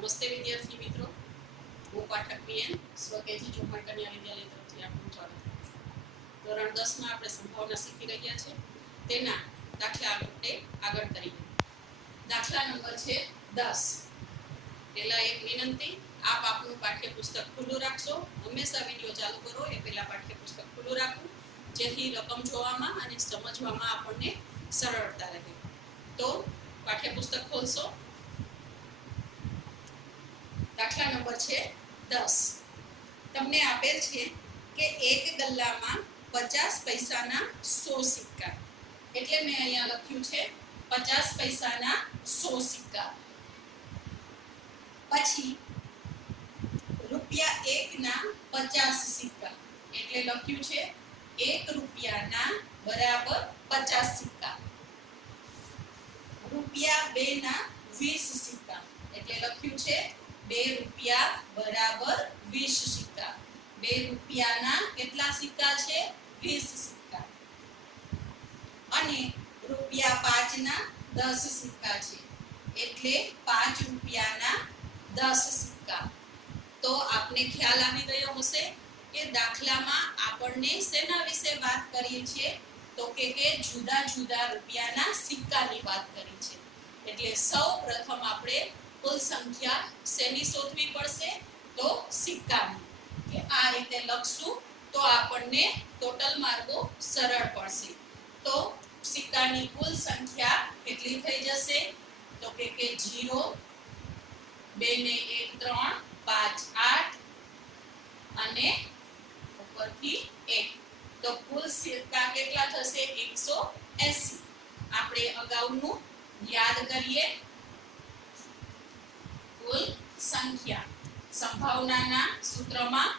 નમસ્તે વિદ્યાર્થી મિત્રો, હું પાઠક પીએન સ્વકેજી ચૌહાણ કન્યા વિદ્યાલય તરફથી આપનું સ્વાગત કરું છું। ધોરણ 10 માં આપણે સંભાવના શીખી રહ્યા છે, તેના દાખલા આપણે આગળ કરીએ। દાખલા નંબર છે 10। પહેલા એક વિનંતી, આપ આપનું પાઠ્યપુસ્તક ખુલ્લું રાખશો। હંમેશા વિડિયો ચાલુ કરો એ પહેલા પાઠ્યપુસ્તક ખુલ્લું રાખવું, જેથી રકમ જોવામાં અને સમજવામાં આપણને સરળતા રહે। તો પાઠ્યપુસ્તક ખોલશો। દાખલા નંબર છે 10। તમને આપેલ છે કે એક ગલ્લામાં 50 પૈસાના 100 સિક્કા, એટલે મેં અહીંયા લખ્યું છે 50 પૈસાના 100 સિક્કા। પછી રૂપિયા 1 ના 50 સિક્કા, એટલે લખ્યું છે 1 રૂપિયાના બરાબર 50 સિક્કા। રૂપિયા 2 ના 20 સિક્કા, એટલે લખ્યું છે 2 રૂપિયા બરાબર 20 સિક્કા। 2 રૂપિયાના કેટલા સિક્કા છે? 20 સિક્કા। અને રૂપિયા 5 ના 10 સિક્કા છે, એટલે 5 રૂપિયાના 10 સિક્કા। તો આપને ખ્યાલ આવી ગયો હશે કે દાખલામાં આપણને શેના વિશે વાત કરીએ છીએ? તો કે જુદા જુદા રૂપિયાના સિક્કાની વાત કરી છે। એટલે સૌ પ્રથમ આપણે કુલ સંખ્યા શેની શોધવી પડશે? તો સિક્કાની। કે આ રીતે લખશું તો આપણને ટોટલ માર્કો સરળ પડશે। તો સિક્કાની કુલ સંખ્યા કેટલી થઈ જશે? તો કે 0 2 ને 1 3 5 8 અને ઉપરથી 1, તો કુલ સિક્કા કેટલા થશે? 180। આપણે અગાઉનું યાદ કરીએ। કુલ સંખ્યા સંભાવનાના સૂત્રમાં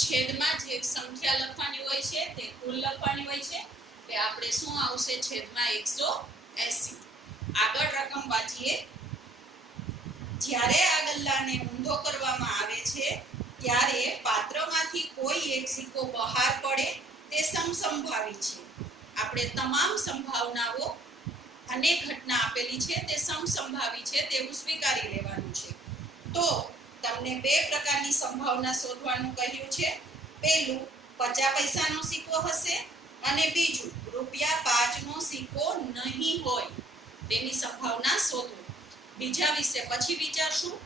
છેદમાં જે સંખ્યા લખવાની હોય છે તે કુલ લખવાની હોય છે, કે આપણે શું આવશે? છેદમાં 180। આગળ રકમ વાંચીએ। જ્યારે આ ગલ્લાને ઊંધો કરવામાં આવે છે ત્યારે પાત્રમાંથી કોઈ એક સિક્કો બહાર પડે તે સમસંભાવી છે। આપણે તમામ સંભાવનાઓ અને ઘટના આપેલી છે તે સમસંભાવી છે તેવું સ્વીકારી લેવાનું છે। તો તમને બે પ્રકારની સંભાવના શોધવાનું કહ્યું છે। પહેલું 50 પૈસાનો સિક્કો હશે અને બીજું રૂપિયા 5 નો સિક્કો નહીં હોય તેની સંભાવના શોધો। બીજા વિશે પછી વિચારશું।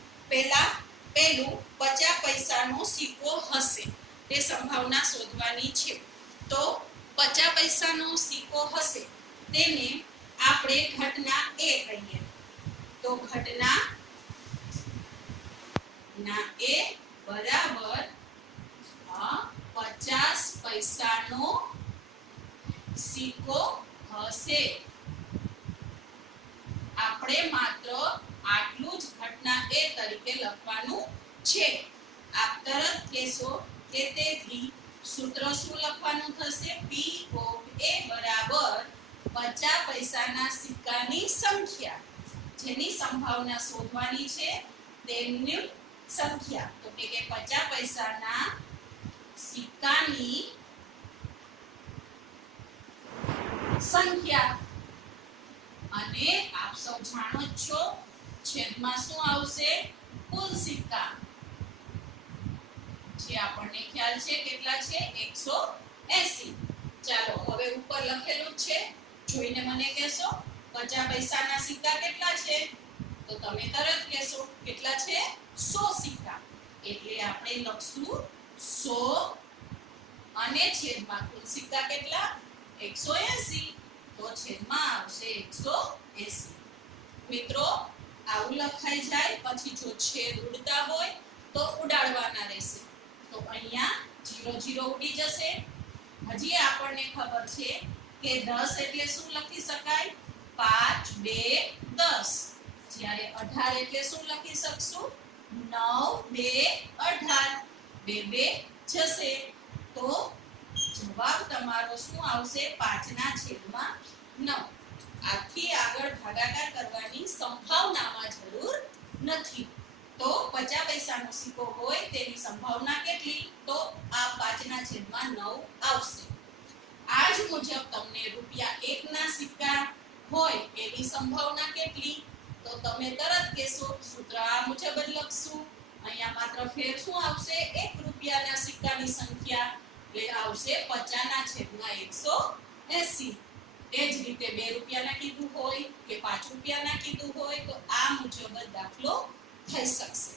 પહેલું 50 પૈસાનો સિક્કો હશે તે સંભાવના શોધવાની છે। તો 50 પૈસાનો સિક્કો હશે તેને આપણે ઘટના A કહીએ। તો ઘટના A બરાબર 50 પૈસાનો સિક્કો હશે। આપણે માત્ર આટલું જ ઘટના A તરીકે લખવાનું છે। આપ તરત કહેશો કે તેથી સૂત્ર શું લખવાનું થશે? P of A બરાબર 50 પૈસાના સિક્કાની સંખ્યા, જેની સંભાવના શોધવાની છે તેમની સંખ્યા। તો કે 50 પૈસાના સિક્કાની સંખ્યા, અને આપ સૌ જાણો છો છેદમાં શું આવશે? કુલ સિક્કા, જે આપણને ખ્યાલ છે કેટલા છે? 180। ચાલો હવે ઉપર લખેલું છે, જોઈને મને કહેશો 50 પૈસાના સિક્કા કેટલા છે? તો તમે તરત કહેશો કેટલા છે? 100 સિક્કા। એટલે આપણે લખશું 100 અને છેદમાં કુલ સિક્કા કેટલા? 180। તો છેદમાં આવશે 180। મિત્રો આવું લખાઈ જાય પછી જો છેદ ઉડતા હોય તો ઉડાડવાના રહેશે। તો અહીંયા 0 0 ઉડી જશે। હજી આપણને ખબર છે કે 10 એટલે શું લખી શકાય? 5 2 10। જ્યારે 18 એટલે શું લખી શકશું? 9 2 18। 2 2 જશે તો જવાબ તમારો શું આવશે? 5 ના છેદમાં 9। આથી આગળ ભાગાકાર કરવાની સંભાવનામાં જરૂર નથી। તો 50 પૈસાનો સિક્કો હોય તેની સંભાવના કેટલી? તો આ 5 ના છેદમાં 9 આવશે। આ જ મુજબ તમને રૂપિયા 1 ના સિક્કા હોય એની સંભાવના કેટલી? તો તો તમે તરત કહેશો સૂત્ર આ મુજબ જ લખશું. અહીંયા માત્ર ફેર શું આવશે? 1 રૂપિયાના સિક્કાની સંખ્યા એટલે આવશે 50/180. એ જ રીતે 2 રૂપિયાના કીધું હોય કે 5 રૂપિયાના કીધું હોય તો આ મુજબ જ દાખલો થઈ શકશે.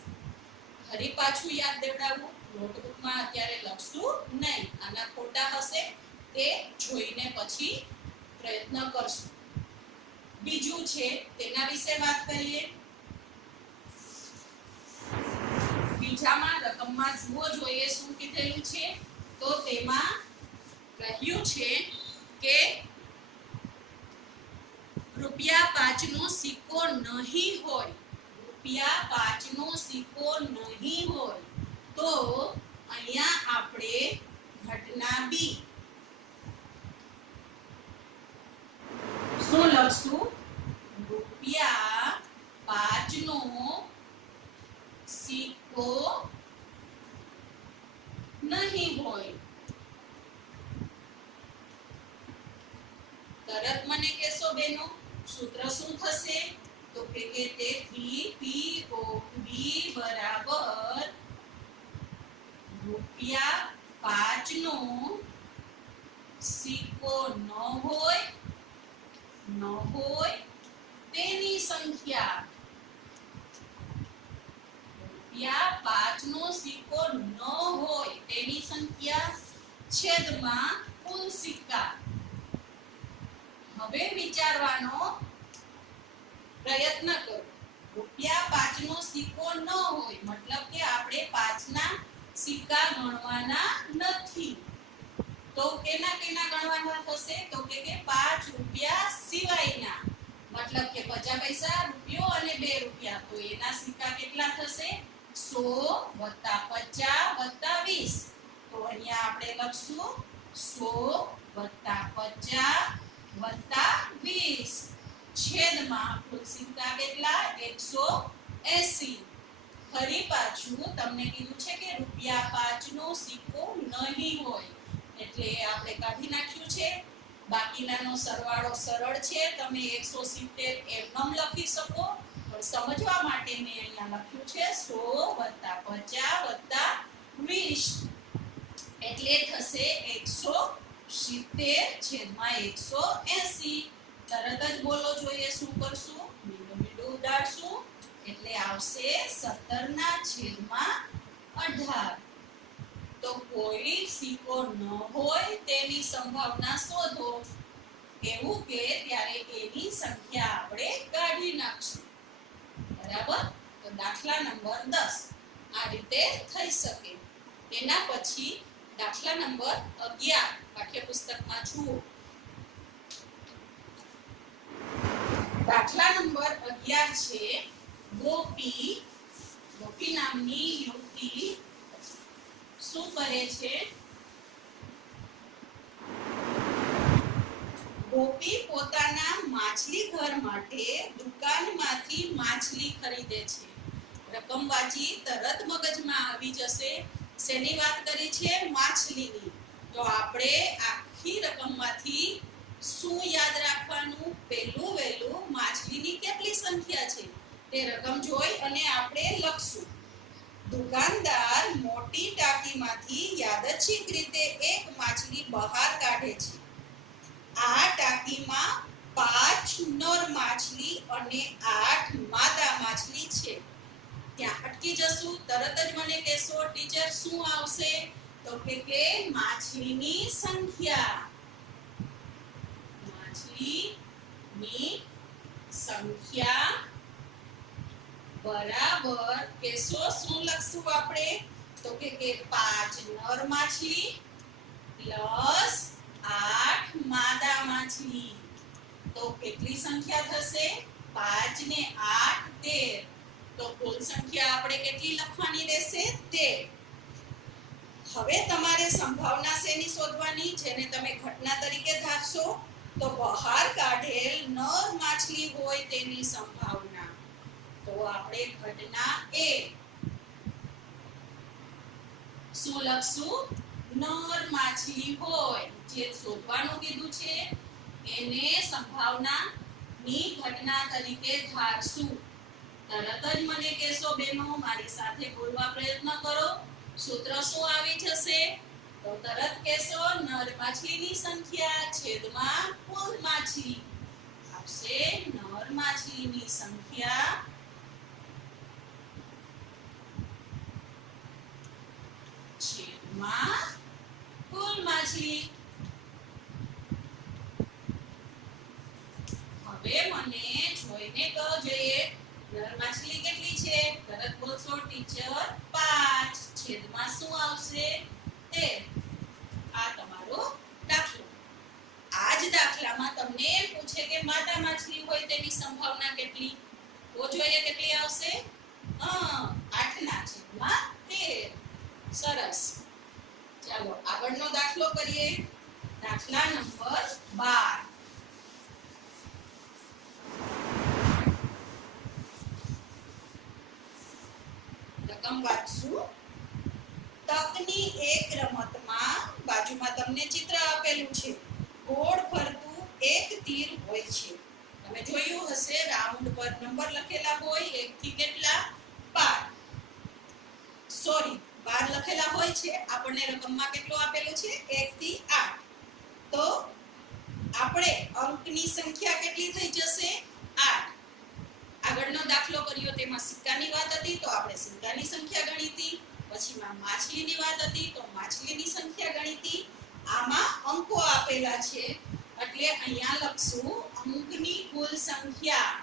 ફરી પાછું યાદ દેવડાવું, નોટબુકમાં અત્યારે લખશું નહીં. આના ખોટા હશે તે જોઈને પછી પ્રયત્ન કરશું. બીજું છે તેના વિશે વાત કરીએ. બીજામાં રકમમાં જુઓ જોઈએ શું કીધેલું છે. તો તેમાં કહ્યું છે કે ₹5 નો સિક્કો નહીં હોય, ₹5 નો સિક્કો નહીં હોય તો અહીંયા આપણે ઘટના બી શું લખશું? ₹5 નો સિક્કો નહીં હોય. તરત મને કહેશો બેનો સૂત્ર શું થશે? તો કે તેથી POB બરાબર ₹5 નો સિક્કો ન હોય તેની સંખ્યા. ₹5 નો સિક્કો ન હોય તેની સંખ્યા છેદમાં કુલ સિક્કા. હવે વિચારવાનો પ્રયત્ન કરો. ₹5 નો સિક્કો ન હોય મતલબ કે આપણે 5 ના સિક્કા ગણવાના નથી. તો કેના ગણવાના થશે? તો કે 5 રૂપિયા સિવાયના, મતલબ કે 50 પૈસા, રૂપિયો અને 2 રૂપિયા. તો એના સિક્કા કેટલા થશે? 100 + 50 + 20. તો અહીંયા આપણે લખશું 100 + 50 + 20 છેદમાં કુલ સિક્કા કેટલા? 180. ફરી પાછું તમને કીધું છે કે ₹5 નો સિક્કો નહીં હોય એટલે આપણે કાઢી નાખ્યું છે. બાકીનાનો સરવાળો સરળ છે, તમે 170 એમનેમ લખી શકો, પણ સમજવા માટે મેં અહીંયા લખ્યું છે 100 + 50 + 20 એટલે થશે 170/180. તરત જ બોલો જોઈએ શું કરશું? મીંડું ઉડાડશું એટલે આવશે 17/18. તો કોઈ સિક્કો ન હોય તેની સંભાવના શોધો. એવું કે ત્યારે એની સંખ્યા આપણે કાઢી નાખશું. બરાબર? તો દાખલા નંબર 10 આ રીતે થઈ શકે. એના પછી દાખલા નંબર 11 પાઠ્યપુસ્તકમાં જુઓ. દાખલા નંબર 11 છે ગોપી નામની યુવતી શું કરે છે? ગોપી પોતાના માછલી ઘર માટે દુકાનમાંથી માછલી ખરીદે છે. રકમ વાંચી તરત મગજમાં આવી જશે. શેની વાત કરી છે? માછલીની. તો આપણે આખી રકમમાંથી શું યાદ રાખવાનું? પહેલું વહેલું માછલીની કેટલી સંખ્યા છે તે રકમ જોઈ અને આપણે લખશું. દુકાનદાર મોટી ટાંકીમાંથી યાદચ્છિક રીતે એક માછલી બહાર કાઢે છે. આ ટાંકીમાં 5 નર માછલી અને 8 માદા માછલી છે. ત્યાં અટકી જશું. તરત જ મને કહેશો ટીચર શું આવશે? તો કે માછલીની સંખ્યા. માછલીની સંખ્યા બરાબર કેસો શું લખશું આપણે? તો કે 5 નર માછલી પ્લસ 8 માદા માછલી. તો કેટલી સંખ્યા થશે? 5 ને 8 13. તો કુલ સંખ્યા આપણે કેટલી લખવાની રહેશે? 13. હવે તમારે સંભાવના શેની શોધવાની? જેને તમે ઘટના તરીકે ધારશો. તો બહાર કાઢેલ નર માછલી હોય તેની સંભાવના. તો આપણે ઘટના એ શું લખશું? નર માછલી હોય જે શોધવાનું કીધું છે એને સંભાવના ની ઘટના તરીકે ધારશું. તરત જ મને કહેશો બેનો, મારી સાથે બોલવા પ્રયત્ન કરો. સૂત્ર શું આવી જશે? તો તરત કહેશો નર માછલીની સંખ્યા છેદમાં કુલ માછલી. આવશે નર માછલીની સંખ્યા છેદમાં કુલ માછલી. હવે મને જોઈને કહો જોઈએ નર માછલી કેટલી છે? તરત બોલશો ટીચર 5. છેદમાં શું આવશે? 13. આ તમારો દાખલો. આ જ દાખલામાં તમને એમ પૂછે કે માદા માછલી હોય તેની સંભાવના કેટલી? તો જોઈએ કેટલી આવશે? 8/13. સરસ. ચાલો આગળનો દાખલો કરીએ. દાખલા નંબર 12. રકમ વાંચશું. તકની એક રમતમાં બાજુમાં તમને ચિત્ર આપેલું છે. ગોળ ફરતું એક તીર હોય છે. તમે જોયું હશે રાઉન્ડ પર નંબર લખેલા હોય 1 થી કેટલા? 12. સોરી 12 લખેલા હોય છે. આપણને રકમમાં કેટલું આપેલું છે? 1 થી 8. તો આપણે અંકની સંખ્યા કેટલી થઈ જશે? 8. આગળનો દાખલો કર્યો તેમાં સિક્કાની વાત હતી તો આપણે સિક્કાની સંખ્યા ગણીતી. પછીમાં માછલીની વાત હતી તો માછલીની સંખ્યા ગણીતી. આમાં અંકો આપેલા છે એટલે અહીંયા લખશું અંકની કુલ સંખ્યા.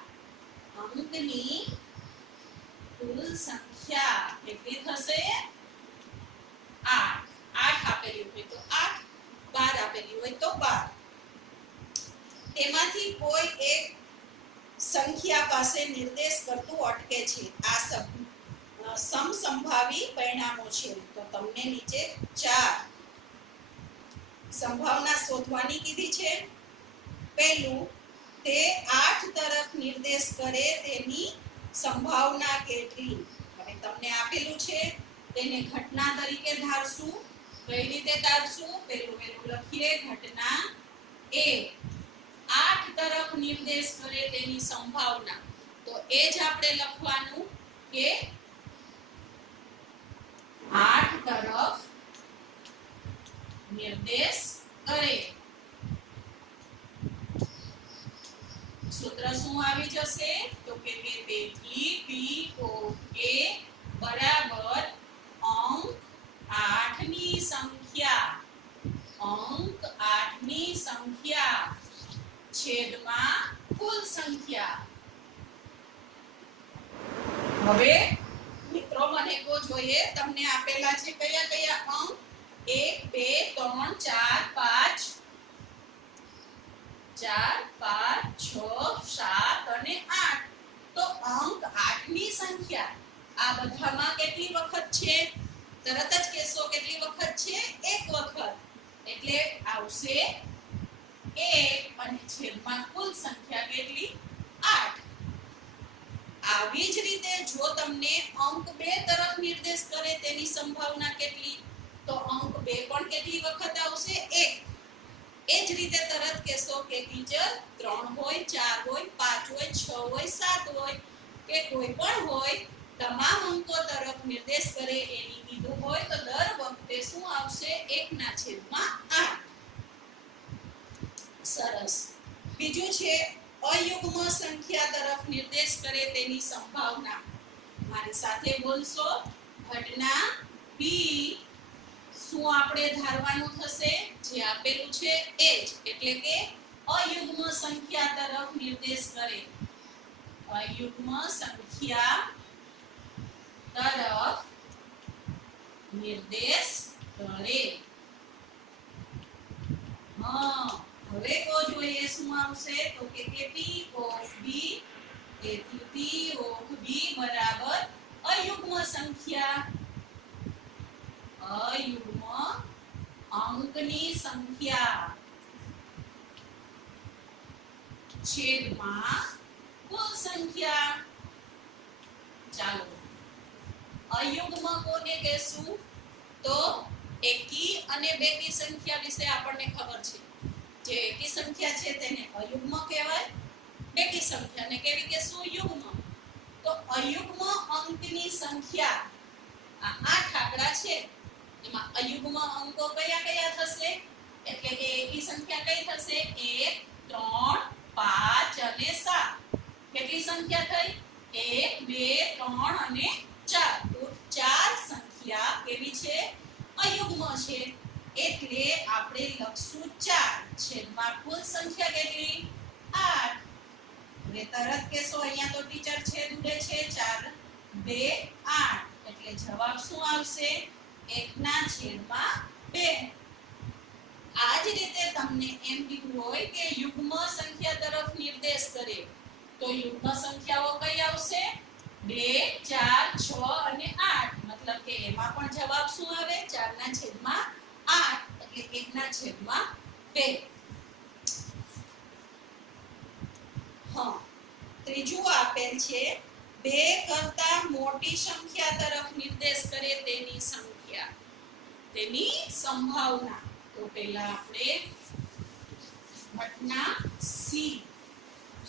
અંકની કુલ સંખ્યા કેટલી થશે? 8. 8 આપેલી હોય તો 8, 12 આપેલી હોય તો 12. તેમાંથી કોઈ એક સંખ્યા પાસે નિર્દેશ કરતું અટકે છે. આ સમસંભાવી પરિણામો છે. તો તમને નીચે 4 સંભાવના શોધવાની કીધી છે. પહેલું, તે 8 તરફ નિર્દેશ કરે તેની સંભાવના કેટલી? હવે તમને આપેલું છે તેને ઘટના તરીકે ધારશું. કઈ રીતે ધારશું? પહેલું લખીએ ઘટના 1. 8 તરફ નિર્દેશ કરે તેની સંભાવના. તો એ જ આપણે લખવાનું કે 8 તરફ નિર્દેશ કરે. સૂત્ર શું આવી જશે? તો કે તેથી P O A બરાબર અંક 8 ની સંખ્યા. અંક 8 ની સંખ્યા છેદમાં કુલ સંખ્યા. હવે મિત્રો મને કો જોઈએ તમને આપેલા છે કયા કયા અંક? 1 2 3 4 5 6 7 અને 8. તો અંક 8 ની સંખ્યા આ બધામાં કેટલી વખત છે? તરત જ કહેશો કેટલી વખત છે? એક વખત. એટલે આવશે 1 અને છેદમાં કુલ સંખ્યા કેટલી? 8. આવી જ રીતે જો તમને અંક 2 તરફ નિર્દેશ કરે તેની સંભાવના કેટલી? તો અંક 2 પણ કેટલી વખત આવશે? 1. એ જ રીતે તરત કહેશો કે ટીચર 3 હોય 4 હોય 5 હોય 6 હોય 7 હોય કે કોઈ પણ હોય તમામ અંકો તરફ નિર્દેશ કરે એની કીધું હોય તો દર વખતે શું આવશે? 1/8. સરસ. બીજું છે અયુગ્મ સંખ્યા તરફ નિર્દેશ કરે તેની સંભાવના. મારી સાથે બોલશો. ઘટના B શું આપણે ધારવાનું થશે? જે આપેલું છે એ જ. એટલે કે અયુગ્મ સંખ્યા તરફ નિર્દેશ કરે. અયુગ્મ સંખ્યા તરફ નિર્દેશ કરે. હવે કો જોઈએ શું આવશે? તો કે P of B. તેથી P of B બરાબર અયુગ્મ સંખ્યા. અયુગ્મ અંકની સંખ્યા છેદમાં કુલ સંખ્યા. ચાલો અયુગ્મ કોને કહેશું? તો એકી અને બેકી સંખ્યા વિશે આપણને ખબર છે. જે એકી સંખ્યા છે તેને અયુગ્મ કહેવાય, બેકી સંખ્યાને કેવી કહેશું? યુગ્મ. તો અયુગ્મ અંકની સંખ્યા આ 8 આંકડા છે, એમાં અયુગ્મ અંકો કયા કયા થશે? એટલે કે એકી સંખ્યા કઈ થશે? 1 3 5 અને 7. કેટલી સંખ્યા થઈ? 1 2 3 અને 4. તો 4 સંખ્યા કેવી છે? અયુગ્મ છે. એટલે આપણે લખશું 4 છેદમાં કુલ સંખ્યા કેટલી? 8. હવે તરત કેસો અહીંયા તો ટીચર છેદ ઉડે છે. 4 2 8. એટલે જવાબ શું આવશે? 1/2. આ જ રીતે તમને એમ કીધું હોય કે યુગ્મ સંખ્યા તરફ નિર્દેશ કરે, તો યુગ્મ સંખ્યાઓ કઈ આવશે? 2 4 6 અને 8. મતલબ કે એમાં પણ જવાબ શું આવે? 4/8. એટલે 1/2. હા, ત્રીજું આપેલ છે 2 કરતા મોટી સંખ્યા તરફ નિર્દેશ કરે તેની સંખ્યા, તેની સંભાવના. તો પહેલા આપણે ઘટના સી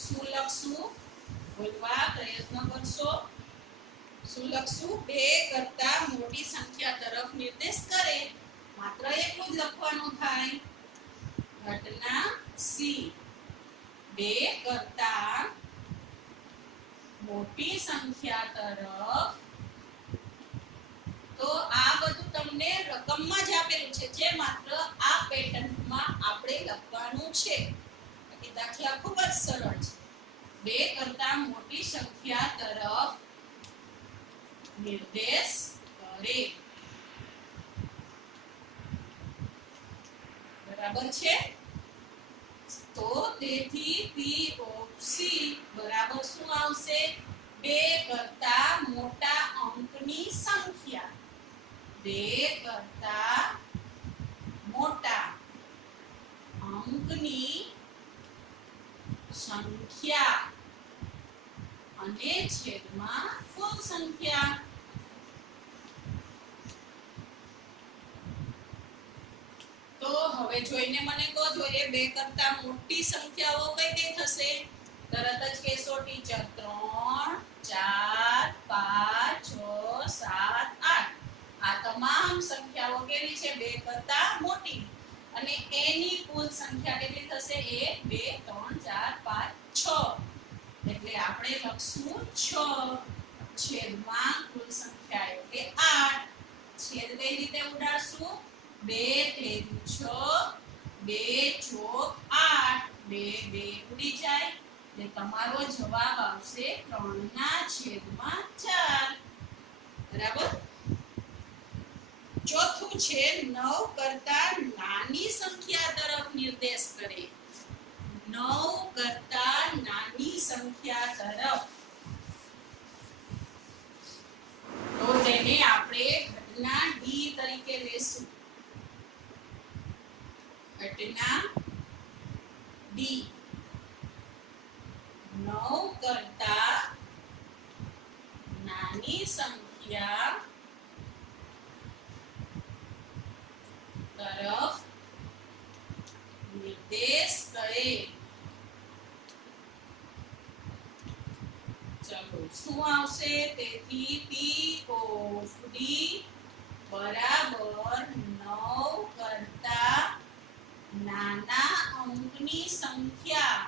શું લખશું? બોલવા પ્રયત્ન કરશો. શું લખશું? 2 કરતા મોટી સંખ્યા તરફ નિર્દેશ કરે. માત્ર એટલું જ લખવાનું થાય. ઘટના સી 2 કરતા મોટી સંખ્યા તરફ. તો આ બધું તમને રકમમાં જ આપેલું છે, જે માત્ર આ પેટર્નમાં આપણે લખવાનું છે. એટલે દાખલા ખૂબ જ સરળ છે. 2 કરતા મોટી સંખ્યા તરફ નિર્દેશ કરે. બરાબર છે? તો તેથી P of C બરાબર શું આવશે? 2 કરતા મોટા અંકની સંખ્યા. 2 કરતા મોટા અંકની સંખ્યા અને છેદમાં કુલ સંખ્યા. તો હવે જોઈને મને કહો જોઈએ 2 કરતા મોટી સંખ્યાઓ કઈ કઈ થશે? તરત જ કહેશો ટીચર 3 4 5 6 7 8. આ તમામ સંખ્યાઓ કેવી છે? 2 કરતા મોટી. અને એની કુલ સંખ્યા કેટલી થશે? 1 2 3 4 5 6. એટલે આપણે લખશું 6 છેદમાં કુલ સંખ્યા એટલે 8. છેદ કઈ રીતે ઉડાડશું? 2 * 6 2 * 8. 2 ઉડી જાય એટલે તમારો જવાબ આવશે 3/4. બરાબર? ચોથું છે 9 કરતા નાની સંખ્યા તરફ નિર્દેશ કરે. 9 કરતા નાની સંખ્યા તરફ. તો તેને આપણે ઘટના ડી તરીકે લેશું. ઘટના ડી 9 કરતા નાની સંખ્યા તરફ નિર્દેશ કરે. ચલો શું આવશે? તેથી P of D બરાબર 9 કરતા નાના અંકની સંખ્યા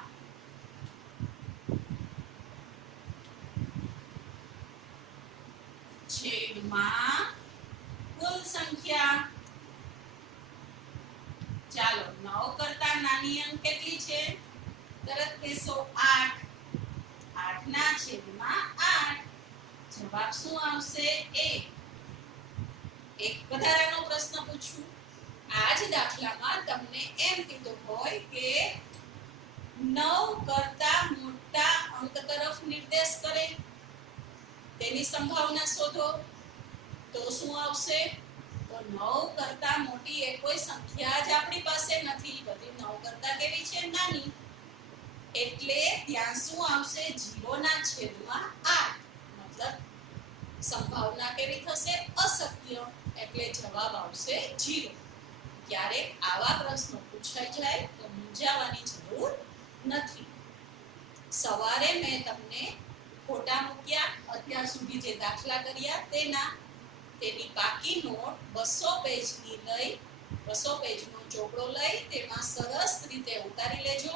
છેદમાં કુલ સંખ્યા. ચાલો 9 કરતા નાની અંક કેટલી છે? તરત કહેશો 8. 8/8. જવાબ શું આવશે? 1. એક વધારાનો પ્રશ્ન પૂછું. આ જ દાખલામાં તમને એમ કીધું હોય કે 9 કરતા મોટા અંક તરફ નિર્દેશ કરે, તેની સંભાવના શોધો. તો શું આવશે? તો 9 કરતા મોટી એ કોઈ સંખ્યા જ આપણી પાસે નથી. બધી 9 કરતા કેવી છે? નાની. એટલે ત્યાં શું આવશે? 0/8. મતલબ સંભાવના કેવી થશે? અશક્ય. એટલે જવાબ આવશે 0. ક્યારેક આવા પ્રશ્નો પૂછાઈ જાય તો મૂંઝાવાની જરૂર નથી. સવારે મેં તમને ફોટા મૂક્યા, અત્યાર સુધી જે દાખલા કર્યા તેની બાકી નોટ 200 પેજની લઈ 200 પેજનો ચોપડો લઈ તેમાં સરસ રીતે ઉતારી લેજો,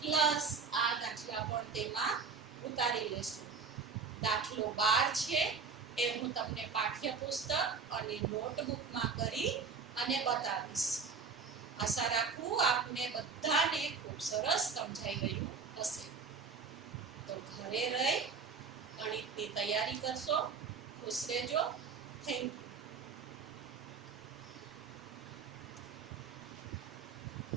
પ્લસ આ દાખલા પણ તેમાં ઉતારી લેશું. દાખલો 12 છે એ હું તમને પાઠ્યપુસ્તક અને નોટબુકમાં કરી અને બતાવીશ. આશા રાખું આપને બધાને ખૂબ સરસ સમજાઈ ગયું હશે. તો ઘરે રહી ગણિતની તૈયારી કરશો. ખુશ રહેજો. Thank you.